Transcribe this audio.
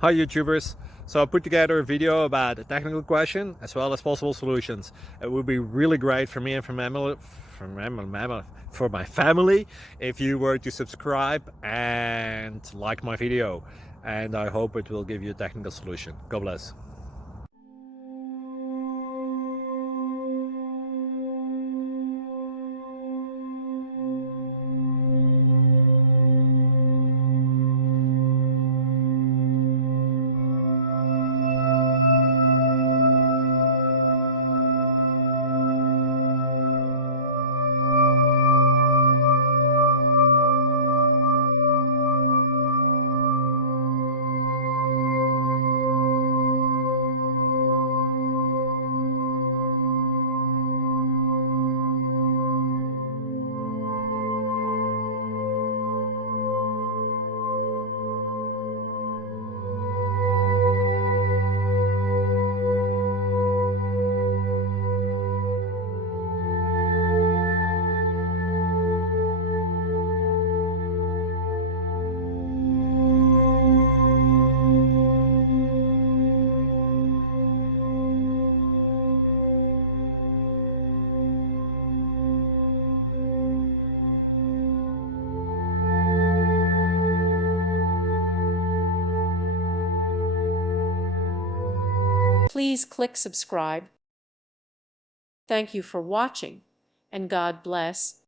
Hi YouTubers! So I put together a video about a technical question as well as possible solutions. It would be really great for me and for my family if you were to subscribe and like my video, and I hope it will give you a technical solution. God bless. Please click subscribe. Thank you for watching, and God bless.